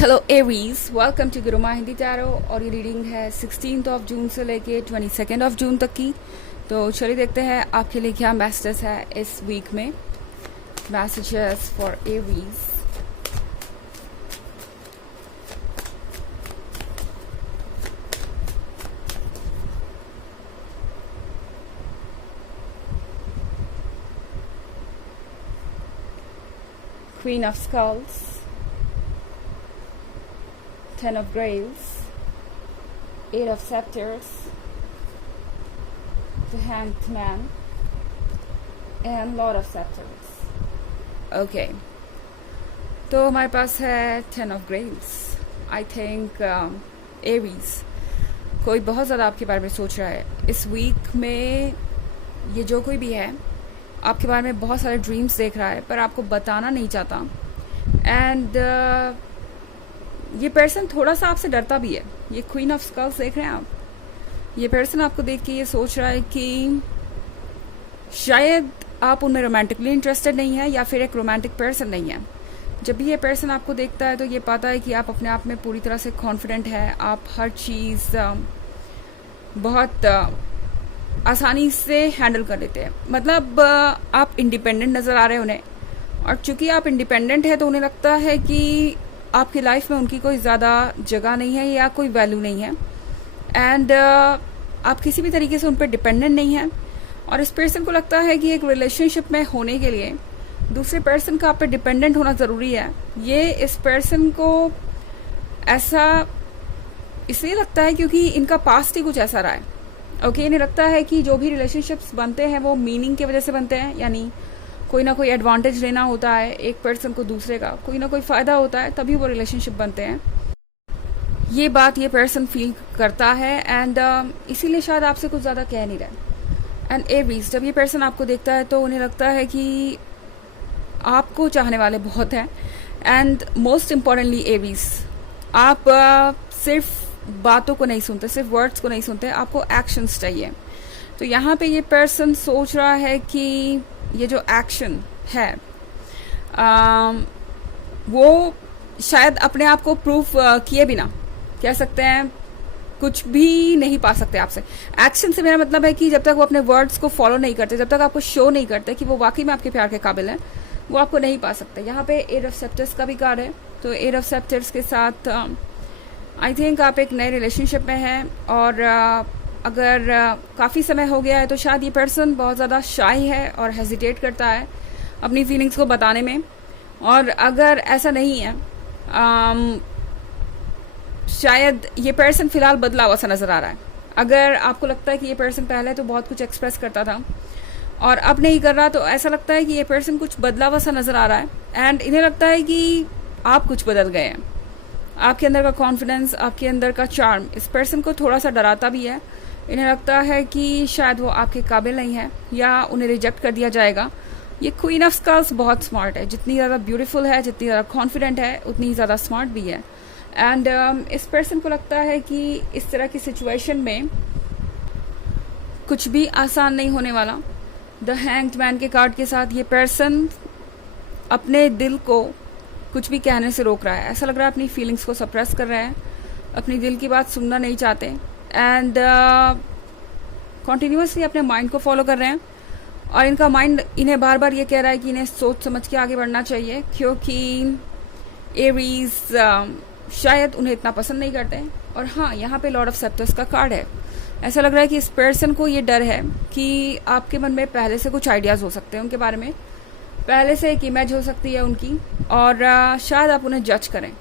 Hello Aries, welcome to Guruma Hindi tarot. और ये reading है 16 जून से लेके 22 जून तक की। तो चलिए देखते हैं आपके लिए क्या मैसेजेस है इस वीक में। Messages for Aries. Queen of Skulls, Ten of Grails, Eight of Scepters, the Hanged Man, and Lord of Scepters. Okay. तो हमारे पास है Ten of Grails. I think Aries कोई बहुत ज़्यादा आपके बारे में सोच रहा है इस वीक में। ये जो कोई भी है आपके बारे में बहुत सारे ड्रीम्स देख रहा है पर आपको बताना नहीं चाहता। एंड ये पर्सन थोड़ा सा आपसे डरता भी है। ये क्वीन ऑफ स्कल्स देख रहे हैं आप। ये पर्सन आपको देख के ये सोच रहा है कि शायद आप उनमें रोमांटिकली इंटरेस्टेड नहीं है या फिर एक रोमांटिक पर्सन नहीं है। जब भी ये पर्सन आपको देखता है तो ये पाता है कि आप अपने आप में पूरी तरह से कॉन्फिडेंट है। आप हर चीज़ बहुत आसानी से हैंडल कर लेते हैं। मतलब आप इंडिपेंडेंट नज़र आ रहे हैं उन्हें, और चूंकि आप इंडिपेंडेंट है तो उन्हें लगता है कि आपकी लाइफ में उनकी कोई ज़्यादा जगह नहीं है या कोई वैल्यू नहीं है। एंड आप किसी भी तरीके से उन पर डिपेंडेंट नहीं हैं। और इस पर्सन को लगता है कि एक रिलेशनशिप में होने के लिए दूसरे पर्सन का आप पे डिपेंडेंट होना ज़रूरी है। ये इस पर्सन को ऐसा इसलिए लगता है क्योंकि इनका पास्ट ही कुछ ऐसा रहा है। ओके, इन्हें लगता है कि जो भी रिलेशनशिप्स बनते हैं वो मीनिंग की वजह से बनते हैं, यानी कोई ना कोई एडवांटेज लेना होता है एक पर्सन को दूसरे का, कोई ना कोई फ़ायदा होता है, तभी वो रिलेशनशिप बनते हैं। ये बात ये पर्सन फील करता है एंड इसीलिए शायद आपसे कुछ ज़्यादा कह नहीं रहा। एंड एरीज, जब ये पर्सन आपको देखता है तो उन्हें लगता है कि आपको चाहने वाले बहुत हैं। एंड मोस्ट इम्पॉर्टेंटली एरीज, आप सिर्फ बातों को नहीं सुनते, सिर्फ वर्ड्स को नहीं सुनते, आपको एक्शंस चाहिए। तो यहाँ पे ये पर्सन सोच रहा है कि ये जो एक्शन है वो शायद अपने आप को प्रूफ किए बिना, कह सकते हैं, कुछ भी नहीं पा सकते आपसे। एक्शन से मेरा मतलब है कि जब तक वो अपने वर्ड्स को फॉलो नहीं करते, जब तक आपको शो नहीं करते कि वो वाकई में आपके प्यार के काबिल है, वो आपको नहीं पा सकते। यहाँ पे एट ऑफ सेप्टर्स का भी कार्ड है। तो एट ऑफ सेप्टर्स के साथ आई थिंक आप एक नए रिलेशनशिप में हैं। और अगर काफ़ी समय हो गया है तो शायद ये पर्सन बहुत ज़्यादा शाई है और हेजिटेट करता है अपनी फीलिंग्स को बताने में। और अगर ऐसा नहीं है, शायद ये पर्सन फ़िलहाल बदला हुआ सा नज़र आ रहा है। अगर आपको लगता है कि ये पर्सन पहले तो बहुत कुछ एक्सप्रेस करता था और अब नहीं कर रहा, तो ऐसा लगता है कि ये पर्सन कुछ बदला हुआ सा नज़र आ रहा है। एंड इन्हें लगता है कि आप कुछ बदल गए हैं। आपके अंदर का कॉन्फिडेंस, आपके अंदर का चार्म इस पर्सन को थोड़ा सा डराता भी है। इन्हें लगता है कि शायद वो आपके काबिल नहीं है या उन्हें रिजेक्ट कर दिया जाएगा। ये क्वीन ऑफ स्कल्स बहुत स्मार्ट है। जितनी ज़्यादा ब्यूटीफुल है, जितनी ज़्यादा कॉन्फिडेंट है, उतनी ज़्यादा स्मार्ट भी है। एंड इस पर्सन को लगता है कि इस तरह की सिचुएशन में कुछ भी आसान नहीं होने वाला। द हैंग्ड मैन के कार्ड के साथ ये पर्सन अपने दिल को कुछ भी कहने से रोक रहा है। ऐसा लग रहा है अपनी फीलिंग्स को सप्रेस कर रहे हैं, अपनी दिल की बात सुनना नहीं चाहते। एंड कॉन्टीन्यूसली अपने माइंड को फॉलो कर रहे हैं। और इनका माइंड इन्हें बार बार ये कह रहा है कि इन्हें सोच समझ के आगे बढ़ना चाहिए, क्योंकि एरीज शायद उन्हें इतना पसंद नहीं करते। और हाँ, यहाँ पे लॉर्ड ऑफ सेप्टर्स का कार्ड है। ऐसा लग रहा है कि इस पर्सन को ये डर है कि आपके मन में पहले से कुछ आइडियाज़ हो सकते हैं उनके बारे में, पहले से एक इमेज हो सकती है उनकी, और शायद आप उन्हें जज करें।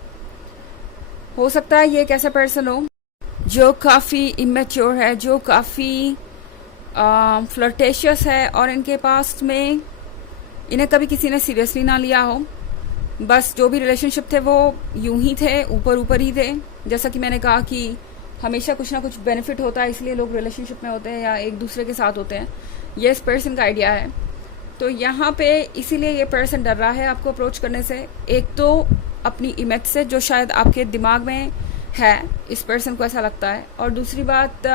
हो सकता है ये एक ऐसा पर्सन हो जो काफ़ी इमेच्योर है, जो काफ़ी फ्लर्टेशियस है, और इनके पास्ट में इन्हें कभी किसी ने सीरियसली ना लिया हो। बस जो भी रिलेशनशिप थे वो यूं ही थे, ऊपर ऊपर ही थे। जैसा कि मैंने कहा कि हमेशा कुछ ना कुछ बेनिफिट होता है, इसलिए लोग रिलेशनशिप में होते हैं या एक दूसरे के साथ होते हैं। ये इस पर्सन का आइडिया है। तो यहाँ पे इसीलिए ये पर्सन डर रहा है आपको अप्रोच करने से। एक तो अपनी इमेज से जो शायद आपके दिमाग में है, इस पर्सन को ऐसा लगता है। और दूसरी बात,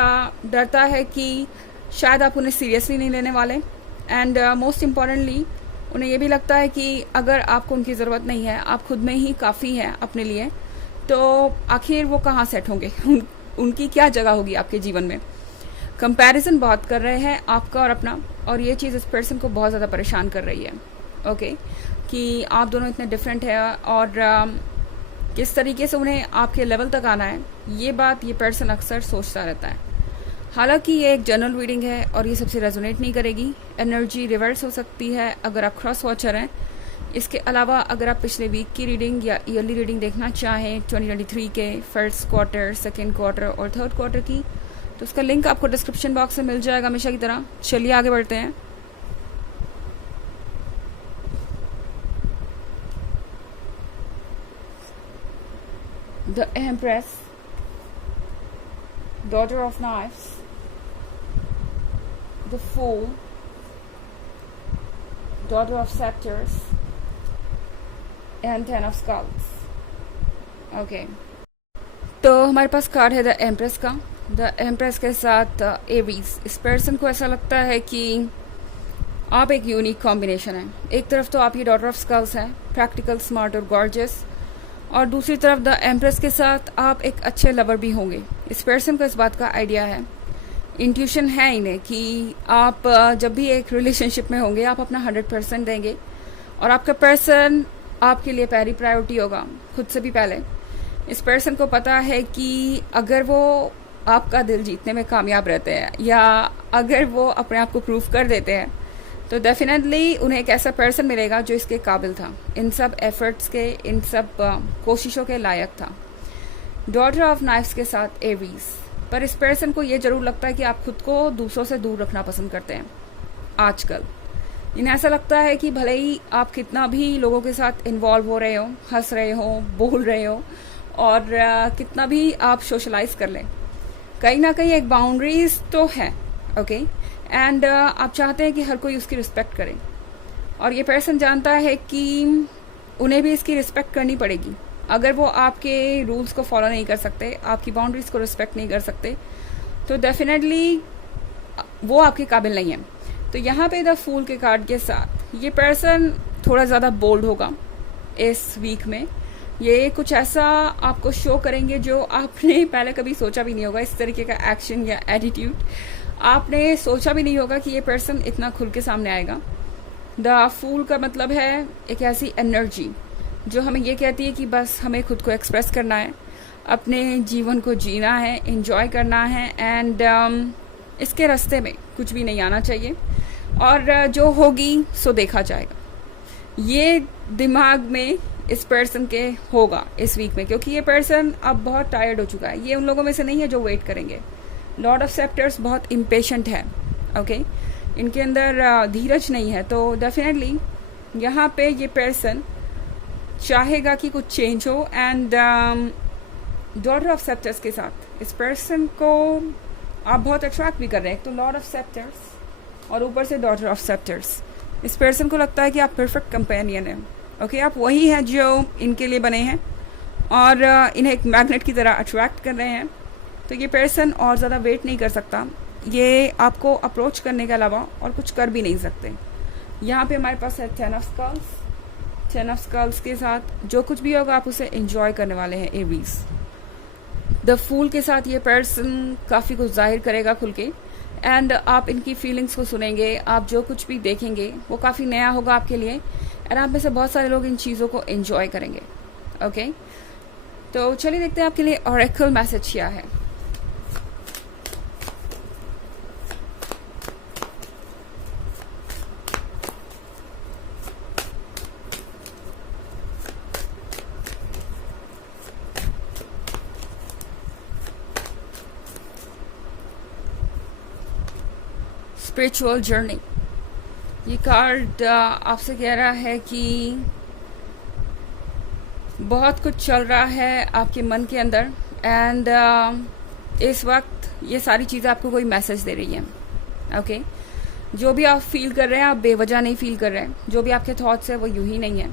डरता है कि शायद आप उन्हें सीरियसली नहीं लेने वाले। एंड मोस्ट इम्पॉर्टेंटली उन्हें ये भी लगता है कि अगर आपको उनकी ज़रूरत नहीं है, आप खुद में ही काफ़ी हैं अपने लिए, तो आखिर वो कहाँ सेट होंगे? उनकी क्या जगह होगी आपके जीवन में? कंपैरिजन बहुत कर रहे हैं आपका और अपना, और ये चीज़ इस पर्सन को बहुत ज़्यादा परेशान कर रही है। ओके, कि आप दोनों इतने डिफरेंट हैं और किस तरीके से उन्हें आपके लेवल तक आना है, ये बात ये पर्सन अक्सर सोचता रहता है। हालांकि ये एक जनरल रीडिंग है और ये सबसे रेजोनेट नहीं करेगी। एनर्जी रिवर्स हो सकती है अगर आप क्रॉस वॉचर हैं। इसके अलावा अगर आप पिछले वीक की रीडिंग या ईयरली रीडिंग देखना चाहें 2023 के फर्स्ट क्वार्टर, सेकेंड क्वार्टर और थर्ड क्वार्टर की, तो उसका लिंक आपको डिस्क्रिप्शन बॉक्स में मिल जाएगा हमेशा की तरह। चलिए आगे बढ़ते हैं। The empress, daughter of knives, the fool, daughter of scepters and ten of skulls. Okay. तो हमारे पास कार्ड है द एम्प्रेस का। द एम्प्रेस के साथ एरीज। इस पर्सन को ऐसा लगता है कि आप एक यूनिक कॉम्बिनेशन है। एक तरफ तो आप ये डॉटर ऑफ स्कल्स हैं, प्रैक्टिकल, स्मार्ट और गॉर्जियस, और दूसरी तरफ द एम्प्रेस के साथ आप एक अच्छे लवर भी होंगे। इस पर्सन को इस बात का आइडिया है, इंट्यूशन है इन्हें कि आप जब भी एक रिलेशनशिप में होंगे आप अपना 100% देंगे और आपका पर्सन आपके लिए पहली प्रायोरिटी होगा, खुद से भी पहले। इस पर्सन को पता है कि अगर वो आपका दिल जीतने में कामयाब रहते हैं या अगर वो अपने आप को प्रूव कर देते हैं तो डेफिनेटली उन्हें एक ऐसा पर्सन मिलेगा जो इसके काबिल था, इन सब एफर्ट्स के, इन सब कोशिशों के लायक था। डॉटर ऑफ नाइफ्स के साथ एरीज। पर इस पर्सन को ये जरूर लगता है कि आप खुद को दूसरों से दूर रखना पसंद करते हैं आजकल। इन्हें ऐसा लगता है कि भले ही आप कितना भी लोगों के साथ इन्वॉल्व हो रहे हो, हंस रहे हो, बोल रहे हो और कितना भी आप सोशलाइज कर लें, कहीं ना कहीं एक बाउंड्रीज तो है। ओके, एंड आप चाहते हैं कि हर कोई उसकी रिस्पेक्ट करे, और ये पर्सन जानता है कि उन्हें भी इसकी रिस्पेक्ट करनी पड़ेगी। अगर वो आपके रूल्स को फॉलो नहीं कर सकते, आपकी बाउंड्रीज को रिस्पेक्ट नहीं कर सकते, तो डेफिनेटली वो आपके काबिल नहीं है। तो यहाँ पे द फूल के कार्ड के साथ ये पर्सन थोड़ा ज़्यादा बोल्ड होगा इस वीक में। ये कुछ ऐसा आपको शो करेंगे जो आपने पहले कभी सोचा भी नहीं होगा। इस तरीके का एक्शन या एटीट्यूड आपने सोचा भी नहीं होगा कि ये पर्सन इतना खुल के सामने आएगा। द फूल का मतलब है एक ऐसी एनर्जी जो हमें ये कहती है कि बस हमें खुद को एक्सप्रेस करना है, अपने जीवन को जीना है, एंजॉय करना है, एंड इसके रास्ते में कुछ भी नहीं आना चाहिए, और जो होगी सो देखा जाएगा। ये दिमाग में इस पर्सन के होगा इस वीक में, क्योंकि ये पर्सन अब बहुत टायर्ड हो चुका है। ये उन लोगों में से नहीं है जो वेट करेंगे। लॉर्ड ऑफ सेप्टर्स बहुत इम्पेशेंट है। ओके, इनके अंदर धीरज नहीं है। तो डेफिनेटली यहाँ पे ये पर्सन चाहेगा कि कुछ चेंज हो। एंड डॉटर ऑफ सेप्टर्स के साथ इस पर्सन को आप बहुत अट्रैक्ट भी कर रहे हैं। तो लॉर्ड ऑफ सेप्टर्स और ऊपर से डॉटर ऑफ सेप्टर्स। इस पर्सन को लगता है कि आप परफेक्ट कंपेनियन हैं। ओके, आप वही हैं जो इनके लिए बने हैं और इन्हें एक मैग्नेट की तरह अट्रैक्ट कर रहे हैं। तो ये पर्सन और ज़्यादा वेट नहीं कर सकता। ये आपको अप्रोच करने के अलावा और कुछ कर भी नहीं सकते। यहाँ पे हमारे पास है ten of skulls. Ten of skulls के साथ जो कुछ भी होगा आप उसे एंजॉय करने वाले हैं एरीज। द फूल के साथ ये पर्सन काफ़ी कुछ जाहिर करेगा खुल के, एंड आप इनकी फीलिंग्स को सुनेंगे। आप जो कुछ भी देखेंगे वो काफ़ी नया होगा आपके लिए, एंड आप में से बहुत सारे लोग इन चीज़ों को एंजॉय करेंगे। ओके, तो चलिए देखते हैं आपके लिए ऑरेकल मैसेज क्या है। Spiritual journey. ये कार्ड आपसे कह रहा है कि बहुत कुछ चल रहा है आपके मन के अंदर, एंड इस वक्त ये सारी चीज़ें आपको कोई मैसेज दे रही हैं। ओके, जो भी आप फील कर रहे हैं आप बेवजह नहीं फील कर रहे हैं। जो भी आपके थॉट्स है वो यूं ही नहीं है,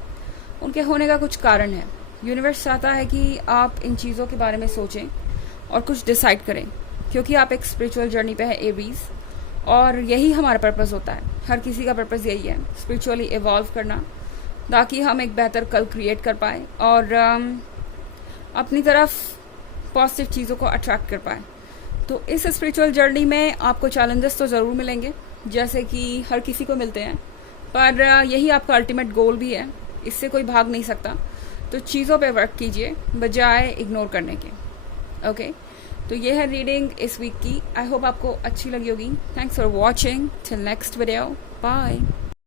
उनके होने का कुछ कारण है। यूनिवर्स चाहता है कि आप इन चीज़ों के बारे में सोचें और कुछ डिसाइड करें, क्योंकि आप एक स्पिरिचुअल जर्नी पे है एरीज, और यही हमारा पर्पस होता है। हर किसी का पर्पस यही है, स्पिरिचुअली इवॉल्व करना, ताकि हम एक बेहतर कल क्रिएट कर पाए और अपनी तरफ पॉजिटिव चीज़ों को अट्रैक्ट कर पाए। तो इस स्पिरिचुअल जर्नी में आपको चैलेंजेस तो ज़रूर मिलेंगे, जैसे कि हर किसी को मिलते हैं, पर यही आपका अल्टीमेट गोल भी है, इससे कोई भाग नहीं सकता। तो चीज़ों पे वर्क कीजिए बजाय इग्नोर करने के। ओके, तो ये है रीडिंग इस वीक की। आई होप आपको अच्छी लगी होगी। Thanks for watching. Till next video, bye.